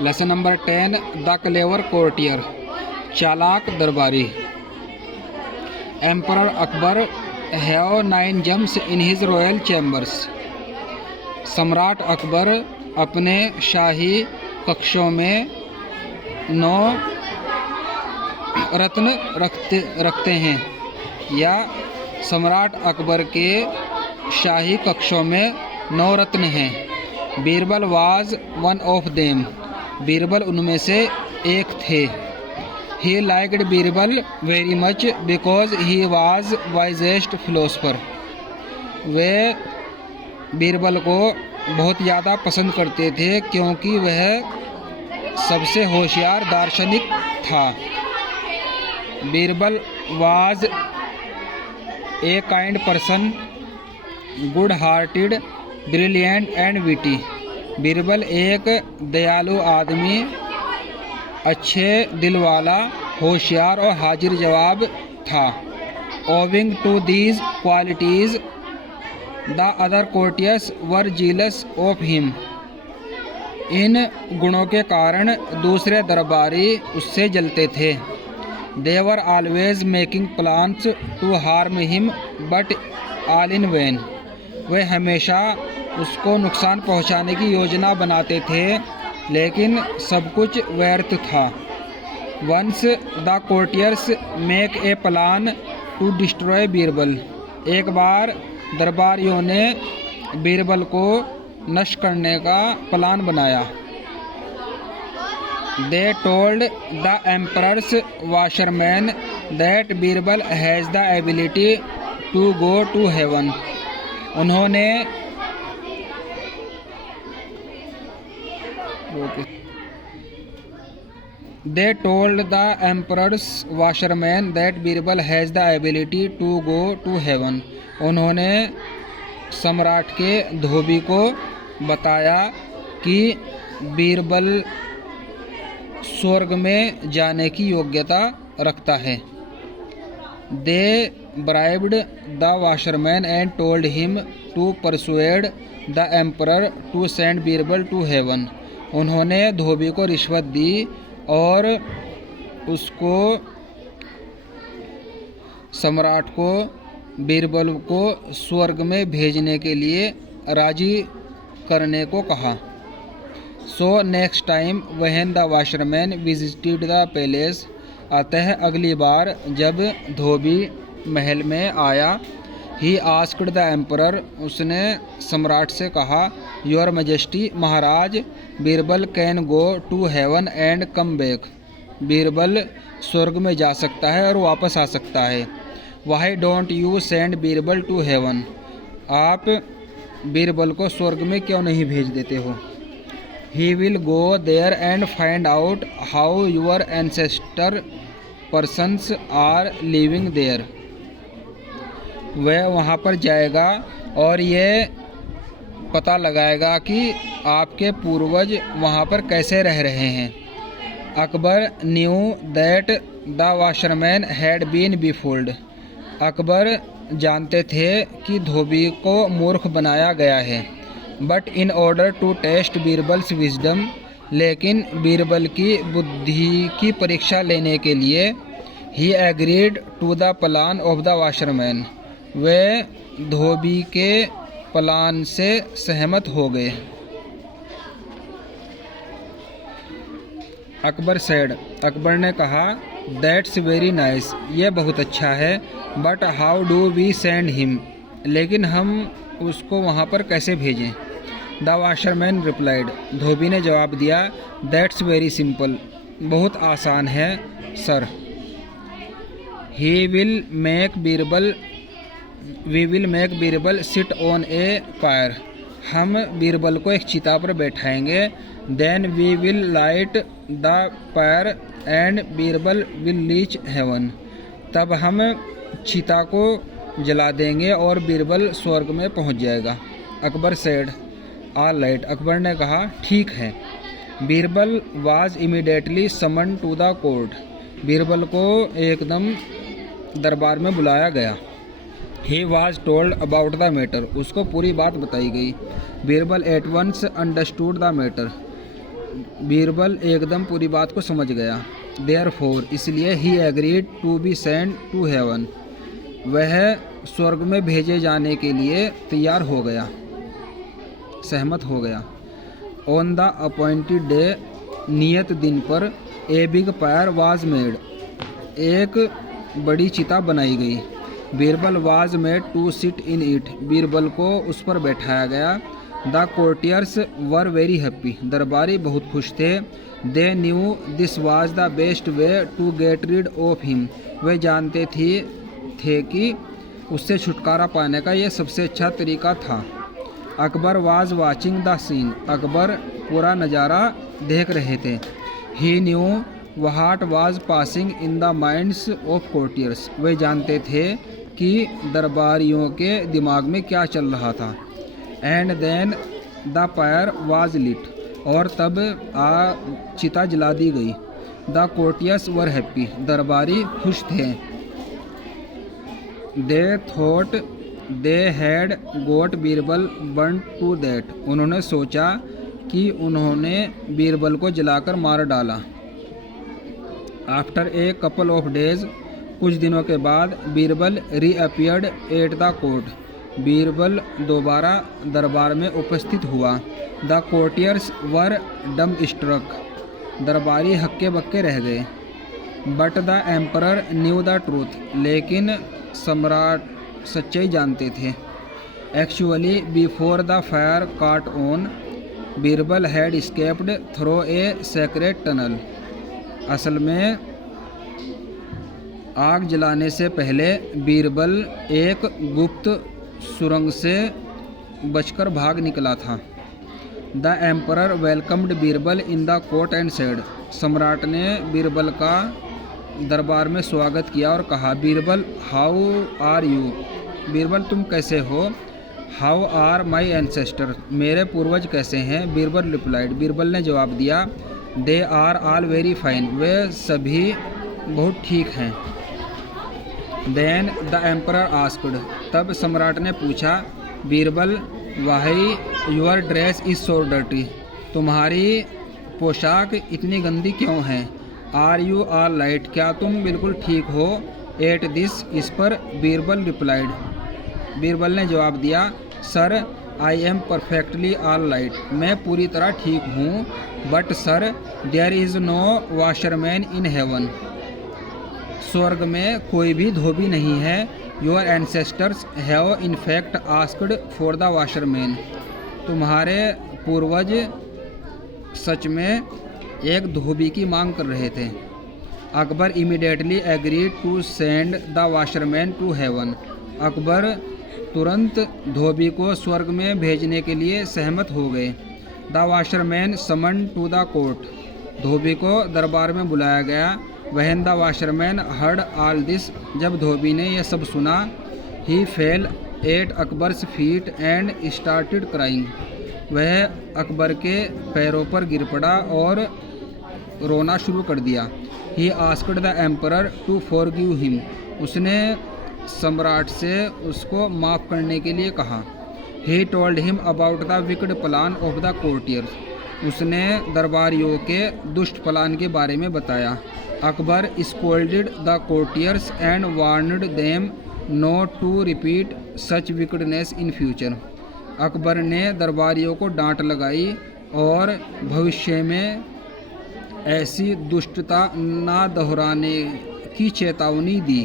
Lesson number 10 the clever courtier, चालाक दरबारी। Emperor Akbar have 9 germs in his royal chambers, सम्राट अकबर अपने शाही कक्षों में 9 रत्न रखते हैं, या सम्राट अकबर के शाही कक्षों में 9 रत्न हैं। Birbal was one of them, Birbal उनमें से एक थे। He liked Birbal very much because he was wisest philosopher, वे बीरबल को बहुत ज़्यादा पसंद करते थे क्योंकि वह सबसे होशियार दार्शनिक था। Birbal was a kind person, good hearted, brilliant and witty, Birbal एक दयालु आदमी, अच्छे दिल वाला, होशियार और हाजिर जवाब था। Owing to these qualities the other courtiers were jealous of him, इन गुणों के कारण दूसरे दरबारी उससे जलते थे। They were always making plans to harm him but all in vain, वे हमेशा उसको नुकसान पहुंचाने की योजना बनाते थे लेकिन सब कुछ व्यर्थ था। Once the courtiers make a plan to destroy Birbal, एक बार दरबारियों ने बीरबल को नष्ट करने का प्लान बनाया। They told the emperor's washerman that Birbal has the ability to go to heaven, उन्होंने They told the emperor's washerman that Birbal has the ability to go to heaven, उन्होंने सम्राट के धोबी को बताया कि बीरबल स्वर्ग में जाने की योग्यता रखता है। They bribed the washerman and told him to persuade the emperor to send Birbal to heaven, उन्होंने धोबी को रिश्वत दी और उसको सम्राट को बीरबल को स्वर्ग में भेजने के लिए राजी करने को कहा। So next time when the washerman visited the palace, अतः अगली बार जब धोबी महल में आया, ही आस्क्ड द एम्परर, उसने सम्राट से कहा, योर मैजेस्टी, महाराज, Birbal can go to heaven and come back, Birbal स्वर्ग में जा सकता है और वापस आ सकता है। Why don't you send Birbal to heaven, आप बीरबल को स्वर्ग में क्यों नहीं भेज देते हो। He will go there and find out how your ancestor persons are living there, वह वहाँ पर जाएगा और ये पता लगाएगा कि आपके पूर्वज वहाँ पर कैसे रह रहे हैं। Akbar knew that the washerman had been befooled, Akbar जानते थे कि धोबी को मूर्ख बनाया गया है। But in order to test Birbal's wisdom, लेकिन बीरबल की बुद्धि की परीक्षा लेने के लिए he agreed to the plan of the washerman, वे धोबी के प्लान से सहमत हो गए। अकबर सेड, अकबर ने कहा, दैट्स वेरी नाइस, ये बहुत अच्छा है, but how do we send him, लेकिन हम उसको वहाँ पर कैसे भेजें। द वाशरमैन रिप्लाइड, धोबी ने जवाब दिया, दैट्स वेरी सिंपल, बहुत आसान है sir. We will make Birbal sit on a fire, हम बीरबल को एक चिता पर बैठाएंगे। Then we will light the fire and Birbal will reach heaven, तब हम चिता को जला देंगे और बीरबल स्वर्ग में पहुंच जाएगा। Akbar said, all right, Akbar ने कहा, ठीक है। Birbal was immediately summon to the court, Birbal को एकदम दरबार में बुलाया गया। He was told about the matter, उसको पूरी बात बताई गई। Birbal at once understood the matter, Birbal एकदम पूरी बात को समझ गया। देयरफॉर, इसलिए he agreed to be send to heaven, वह स्वर्ग में भेजे जाने के लिए तैयार हो गया, सहमत हो गया। ऑन द अपॉइंटेड डे, नियत दिन पर, a big fire was made, एक बड़ी चिता बनाई गई। Birbal was made to sit in it, Birbal को उस पर बैठाया गया। The courtiers were very happy, दरबारी बहुत खुश थे। They knew this was the best way to get rid of him, वे जानते थे कि उससे छुटकारा पाने का यह सबसे अच्छा तरीका था। Akbar was watching the scene, Akbar पूरा नज़ारा देख रहे थे। He knew what was passing in the minds of courtiers, वे जानते थे कि दरबारियों के दिमाग में क्या चल रहा था। And then the fire was lit, और तब चिता जला दी गई। द कोर्टियर्स वर हैप्पी, दरबारी खुश थे। They thought they had got Birbal burn to death, उन्होंने सोचा कि उन्होंने बीरबल को जलाकर मार डाला। After a couple of days, कुछ दिनों के बाद, Birbal reappeared at the court, Birbal दोबारा दरबार में उपस्थित हुआ। द कोर्टियर्स वर डम स्ट्रक, दरबारी हक्के बक्के रह गए। But the emperor knew the truth, लेकिन सम्राट सच्चाई जानते थे। Actually before the fire caught on, Birbal had escaped through a secret tunnel, असल में आग जलाने से पहले बीरबल एक गुप्त सुरंग से बचकर भाग निकला था। The emperor welcomed Birbal in the court and said, सम्राट ने बीरबल का दरबार में स्वागत किया और कहा, Birbal how are you, Birbal तुम कैसे हो। हाउ आर माई एंसेस्टर, मेरे पूर्वज कैसे हैं। बीरबल रिप्लाइड, बीरबल ने जवाब दिया, they are all very fine, वे सभी बहुत ठीक हैं। देन द एम्परर आस्क्ड, तब सम्राट ने पूछा, Birbal why your dress is so dirty, तुम्हारी पोशाक इतनी गंदी क्यों है। आर यू ऑल राइट, क्या तुम बिल्कुल ठीक हो। एट दिस, इस पर बीरबल रिप्लाइड, बीरबल ने जवाब दिया, sir I am perfectly all right, मैं पूरी तरह ठीक हूँ। But sir there is no washerman in heaven, स्वर्ग में कोई भी धोबी नहीं है। Your ancestors have in fact asked for the washerman, तुम्हारे पूर्वज सच में एक धोबी की मांग कर रहे थे। Akbar immediately agreed to send the washerman to heaven, Akbar तुरंत धोबी को स्वर्ग में भेजने के लिए सहमत हो गए। The washerman summon to the court, धोबी को दरबार में बुलाया गया। When the washerman heard all this, जब धोबी ने यह सब सुना, he fell at Akbar's feet and started crying, वह अकबर के पैरों पर गिर पड़ा और रोना शुरू कर दिया। He asked the emperor to forgive him, उसने सम्राट से उसको माफ़ करने के लिए कहा। He told him about the wicked plan of the courtiers, उसने दरबारियों के दुष्ट प्लान के बारे में बताया। Akbar scolded the courtiers and warned them not to repeat such wickedness in future, Akbar ने दरबारियों को डांट लगाई और भविष्य में ऐसी दुष्टता ना दोहराने की चेतावनी दी।